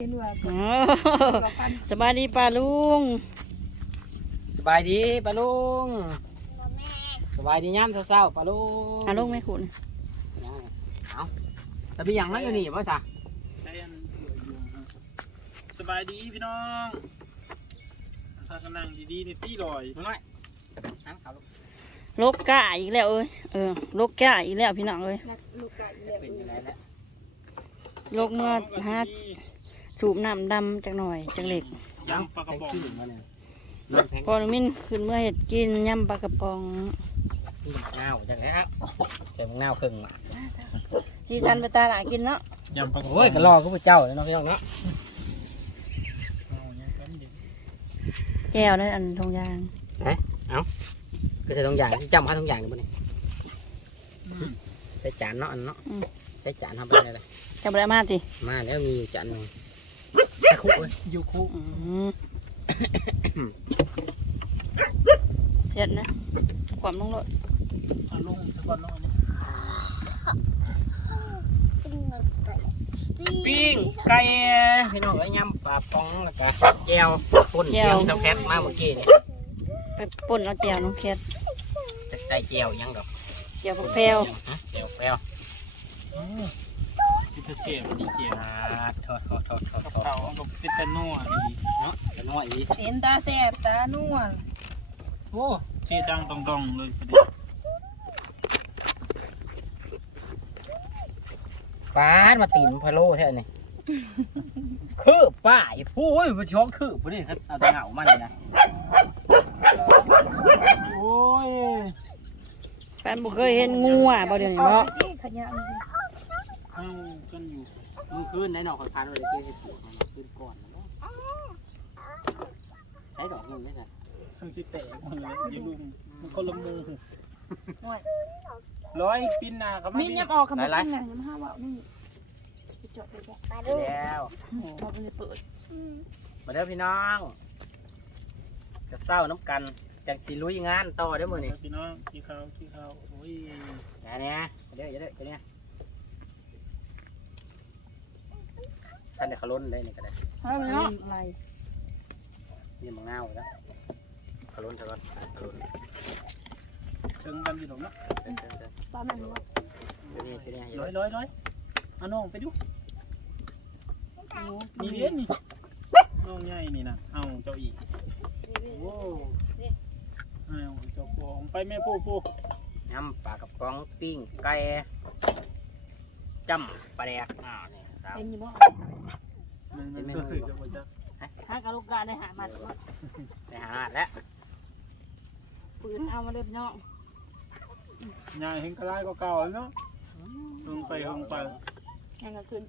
เห็นว่าอ๋อเราปั้นสบายดีป้าลุง สบายดีปะลุง สบายดีย่ำเศร้าๆปะลุงอาลุงไหม่คุณเอาแต่พี่ยังไม่อยู่นี่ป่ะจ๊ะใช้อันอยู่ฮะสบายดีพี่น้องถ้ากันนั่งดีๆในตี้ลอยน้อยนั่งครับลูกโลกกาอีกแล้วเอ้ย เออโลกกาอีกแล้วพี่น้องเอ้ยนักลูกไก่เนี่ยเป็นยังไงแล้วโลกเมื่อฮะ สูบน้ำดำจักหน่อยจักเล็กยำปลากระป๋องแพงขึ้นมาเนี่ยเริ่มแพงพอหนูมินขึ้นเมื่อเห็ดกินยำปลากระป๋องขึ้นเงาจังแล้วใส่เงาครึ่งอะจีซันไปตาหลากินเนาะยำปลากระป๋องโอ้ยก็รอก็พระเจ้าเลยเนาะพี่น้องเนาะเอาอย่างนั้นดิแก้วเลยอันทงยางก็ใส่ทุกอย่างที่จำให้ทุกอย่างเลยป่ะเนี่ยอืมใส่จานเนาะอันเนาะใส่จานทำไปได้เลยจะบได้มาติมาแล้วมีอยู่จานหนึ่งใส่ คุกเลยอยู่คุกอืมเสร็จนะความลงรถเอาลงสักวันเน้อยนี่ปิ้งไก่พี่น้องเอ้ยยำปลาปองแล้วก็แก้วปุ่นแก้วที่เราแคปมาเมื่อกี้เนี่ยไปป่นเอาแก้วน้องแคทจะใส่แก้วยังดอกแก้วผักแพรวฮะแก้วแก้ว ที่เธอเสียบดีเกียร์อ่าโทษโทษโทษโทษกระโทษเป๋ากับเป็นตะนัวดีเนาะจะน้อยอีกเห็นตาแสบตาหนวลโอ้เทดังดองๆเลยประเด็นปาดมาตีนพะโล้แท้นี่คือป้ายพูดมันช้องคือพูดนี่เอาแต่เหงามันเลยนะโอ้ยแฟนบุเคยเห็นงูอะบ่เดี๋ยวนี้เนาะที่ขยะนี่ เอากันอยู่มึงขึ้นได้หนอกคอยพานไปเลยเจ๊ให้ปวดมันขึ้นก่อนนะใช้ดอกเงินได้ไงทั้งสิแตกหมดเลยอย่าลุมมันคนละมูหน่วยร้อยปิ้นหนาครับมินยับออกคำพูดนะยับห้าว่าวนี่ไปจอดไปจ้ะแล้วเราไปเลยเปิดมาเด้อพี่น้อง จะเศร้าน้ำกันจังสิลุยงานต่อเด้อมื้อนี้พี่น้องขี้ข้าวขี้ข้าวโอ้ยอย่าเนี่ยอย่าเด้ออย่าเด้ออย่าเนี่ย ท่านเดี๋ยวเขาล้นได้นี่ก็ได้เอาไปเนาะอะไรนี่มังเงาแล้วเขาล้นเถอะก่อนเขาล้นเชิงกันอยู่ตรงนั้นเดินเดินเดินป้าแม่รู้ว่าเดี๋ยวนี้เดี๋ยวนี้ร้อยร้อยร้อยเอาน้องไปดูมีนี่เด่นนี่น้องใหญ่นี่นะเอาเจ้าอีกโอ้เอาเจ้าของไปแม่ผู้ผู้ยำปลากระป๋องปิ้งไก่จ้ำปลาแดกอ้าวนี่สาวเป็นอยู่บ่ มันมันก็คือจะว่าจะถ้ากับลูกกาได้หามันไปหาอาหารแล้วปืนเอามาเลยพี่น้องใหญ่เห็นกระไรก็เก่าแล้วเนาะลงไปลงไปยังก็ขึ้น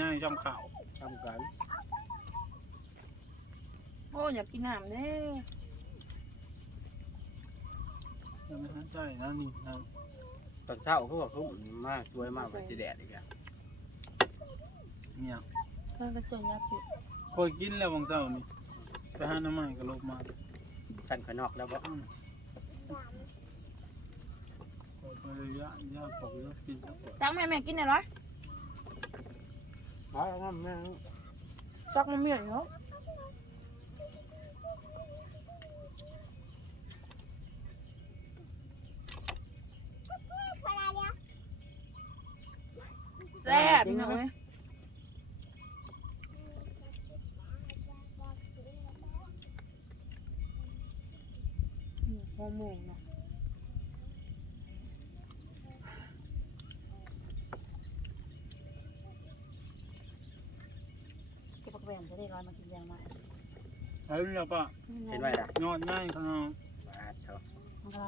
ง่ายจำข่าวทำกันโอ้อยากกินน้ำเด้ยังไม่ทันใจนะนี่นะตอนเช้าเขาบอกเขามากช่วยมากกว่าจะแดดอีกอะเนี่ย เพิ่นก็จนยาผิดคอยกินแล้วบางเช้านี่ไปหาน้ำมันก็ลบมาสั่นข้างนอกแล้วบ่อืมคอยไปยะยะปอกยะกินสักคนจักแม่แม่กินได้หรออ๋อนั่นแม่งจักมันเมียเนาะแซ่บพี่น้องเอ้ย อืมหัวหมูเนาะเก็บผักแหวนจะได้ร้อยมากินยางมาเฮ้ยเนี่ยป่ะเห็นไหมล่ะนอนง่ายข้างนอกบาดเถอะของเรา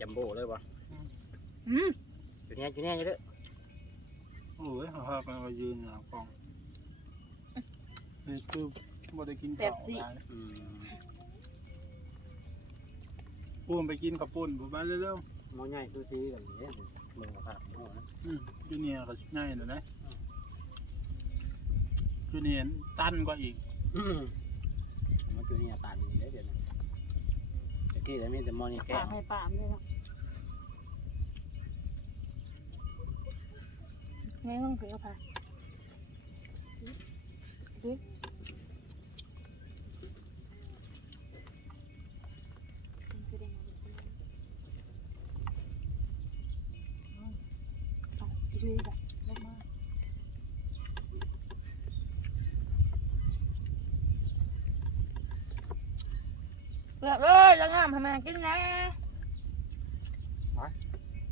จัมโบ้เลยบ่อืมอยู่เนี่ยอยู่เนี่ยอยู่เด้อโอ้ยเขาพาไปมายืนหลังกล้องนี่คือบ่ได้กินข้าวหลายอืม ปูนไปกินกับปูนบุบ้านเร็วหมอใหญ่ตัวซีกันเนี่ยมึงนะครับโอ้นะๆอืมจูเนียร์ก็ง่ายเลยนะจูเนียร์ตันกว่าอีกอืมมันตัวนี้ตันเดี๋ยวเดี๋ยวนะตะกี้แล้วมีแต่มอนี่แค่ฝากให้ป้ามด้วยเนาะงั้นต้องถือกระ ช่วยดิจ้ะลงมาเลือกเอ้ยยังงามทำไมกินนะ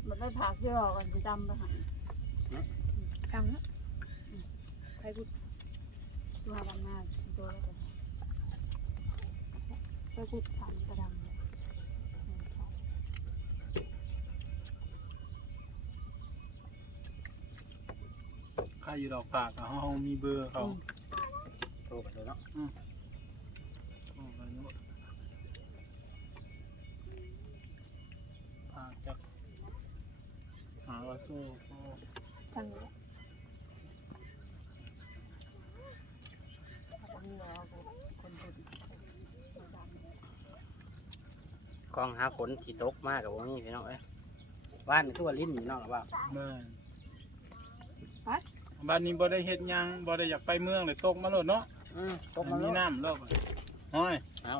มันได้ผักเยอะกันจะจำไปค่ะจังนะใครพูดตัวบางหน้าตัวแล้วกันใครพูดทำ ครอยู่ดอกฝากอะเฮามีเบอร์เขาโทรไปเลยเนาะโอ้ไปเนาะฝากจากหาว่าสู้ก็จังเลยคนเหนือคนดูดีกองหาฝนที่ตกมากกับว่ามีพี่น้องเอ้ยบ้านทั่วลิ้นพี่น้องหรือเปล่า แม่น บ้านนี้บ่ได้เฮ็ดหยังบ่ได้อยากไปเมืองเลยตกมาโลดเนาะอืมตตกกมามันแล้มีวน้ำรอบอะน้อยเอา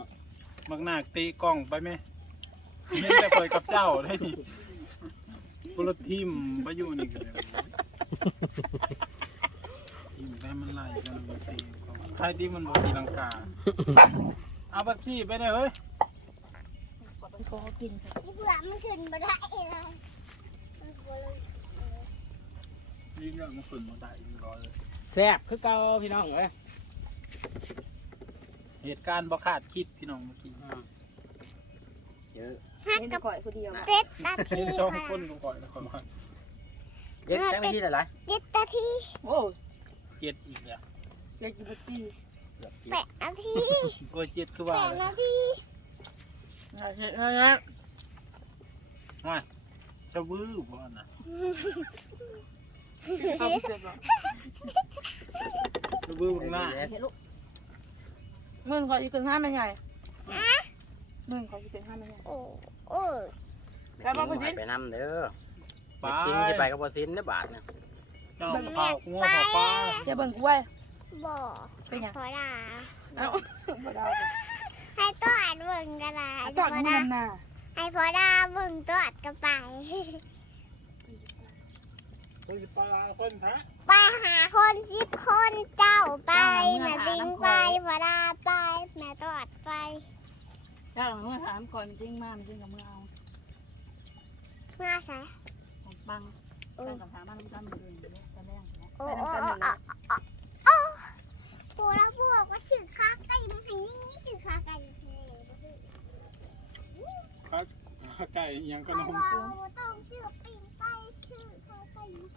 มักหนักตีกล้องไปไหมเห็นแต่เปิดกับเจ้าได้นี่กุลทิมไปอยู่นี่กันเลยทิมได้มันไล่กันมันตีกล้องใครที่มันบ่ตีลังกา เอาแบบซี่ไปเลยเฮ้ยไปขอกินค่ะที่เผื่อมันขึ้นมาได้เลยมันกลัวเลย รีบเรื่องมันขึ้นมาได้อีกร้อยเลยแซ่บคือเก่าพี่น้องเอ้ยเหตุการณ์บ่คาดคิดพี่น้องเมื่อกี้อืมเยอะห้าเล่นกับก่อยคนเดียวอะเจ็ดนาทีสองค่ะคนก็ก่อยแล้วก็มาเยอะจังที่หลายเจ็ดนาทีโอ้เจ็ดอีกแล้วเล็กจีบจี้ๆเกือบแปดนาทีโอ้ยเจ็ดคือแปว่าดเลยนาทีเอาเสร็จแล้วนะจะวื้อบ่น่ะ เอาเสร็จแล้วจะวื้อบักหน้าเห็นลูกมึงขออีกคนห้ามันใหญ่มึงขออีกคนห้ามันใหญ่โอ้โอ้แล้วมาไปพอดีไปนำเด้อไปจริงที่ไปกับบ่ซินเด้อบาทเนี่ยเจ้าเผางัวเผาปลาอย่าเบิ่งกูไว้บ่เป็นยังพอดาเอ้าบ่ได้ให้ตัวอ่านเบิ่งกันละอาให้จพออดมึงดานำหน้าให้พอดาเบิ่งตัวอ่านกันไป เฮ้ยปลาคนฮะไปหาคนสิบคนเจ้าไปแม่ติงไปพอดาไปแม่ตัวอ่านไปถ้าเราเมื่อถามก่อนจริงมากจริงกับมึงเอามาใส่ของปังตั้งคำถามมาลูกตั้งมืออื่นตอนแรกโอ้ไปโอ้ทำกันหโอ้นึ่งโอ้โอ้แล้วบอกว่าชื่อคาไก่มันให้นี่นี่ชื่อคาไก่เลยไก่ยังกระนมเราต้องชื่อปิงไปชื่อคาไก่สี่คน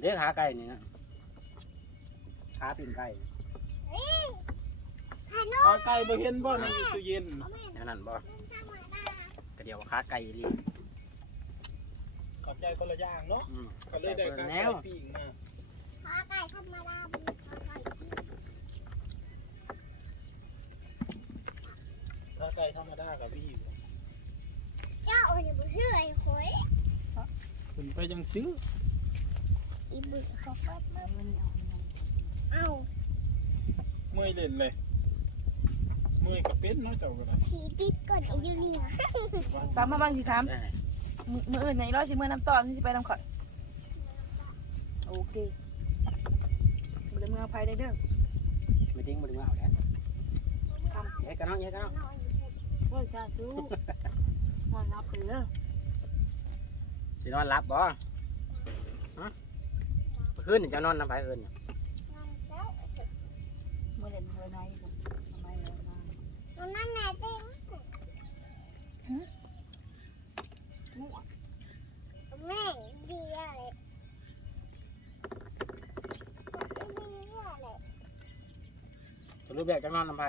เด้อขาไก่นี่นะขาปีนไก่ขนปลาไก่บ่เห็นบ่ในตู้เย็นมแม่แนวนั้นบ่เป็นธรรมดาก็เดียวว่าขาไก่อีหลีขอบใจคนละอย่างเนาะอืมก็เลยได้การแนไก่วปิ้งมาคาไก่ธรรมดาเป็นคาไก่ที่ถ้าไก่ธรรมดากับพี่เจ้าเนี่ยบ่เชื่อไอ้ข่อยคุณไปจังซื้อ อีบึกเขาแล้วมันเอาเอ้าเมื่อยเล่นเลยเมื่อยกับเป็ดเนาะเจ้าก็ได้ผีติดก่อนไอ้ยูนี่นะตามมาบางทีถามได้มืออื่นในร้อยชิมือน้ำตอนที่ไปน้ำข่อยโอเคบ่ได้มืออภัยได้เด้อไม่ทิ้งบ่ได้มาเอาแล้วเย้กันเนาะเย้กันเนาะโอ้ยจ้าดูนอนรับไปเด้อสินอนรับบ่ฮะ เมื่อคืนจะนอนน้ำไผเอิ้นเนี่ยเมื่อเล่นเมื่อไหนทำไมเลยมาตรงนั้นแม่เต็งมั่วแม่ดีอะไรดีอะไรสรุปแล้วเจะนอนน้ำไผ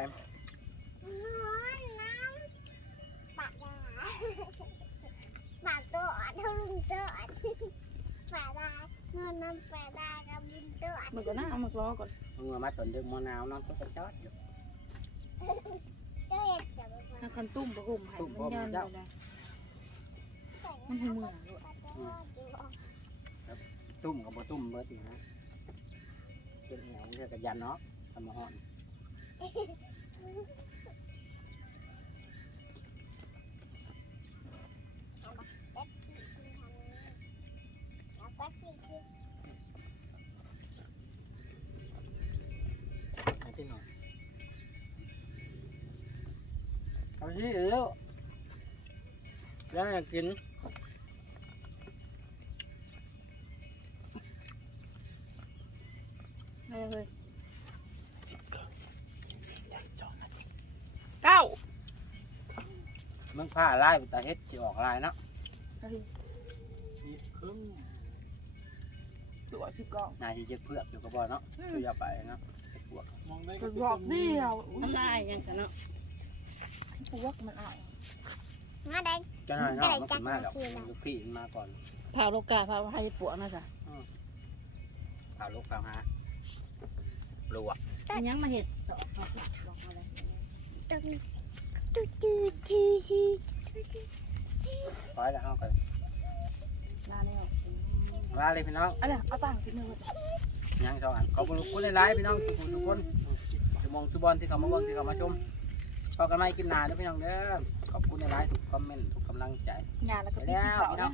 ญตัวอ่อนมึงก็น่าเอามารอก่อน มึงมาตอนดึกมอนาว นอนตุ๊กจอดอยู่เจ้าเห็ดจะมาถ้าคันตุ้มประหุ่มให้มันยันเลยนะมันให้มือลูกตุ้มกับบ่ตุ้มเบิดนี่นะเป็นแนวเรียกกันยันเนาะทำมาหอน ที่เร็วแล้วอยากกินไม่เลยเก้ามึงผ้าลายแต่เฮ็ดสิออกลายเนาะสิบครึ่งตัวสิบเก้านายที่เจ็บเพือกอยู่ก็บ่เนาะคืออย่าไปเนาะเจ็บปวดมองได้กระรอกเดียวมันลายยังซะเนาะ พวกมันอะมาได้จะหน่อยเนาะมันสิมาดอกลูกพี่มันมาก่อนพาโลกาพาให้ปวกนะจ๊ะพาลูกพาหาปลวกมันยังมาเห็ดดอกดอกดอกอะไรตรงนี้จูจูจูจูจูไปแล้วเฮากันลาแล้วลาเลยพี่น้องอันนี้เอาตังค์กินเลยยังสองอันขอบคุณทุกคนหลายๆพี่น้องทุกคนทุกคนทุกมองทุกบอลที่เขามาเบิ่งที่เขามาชม พบกันใหม่คลิปหน้าเด้อพี่น้องเด้อขอบคุณหลายๆทุกคอมเมนต์ทุกกำลังใจงานแล้วไปก็พี่แล้วเขาพี่น้เนาะอง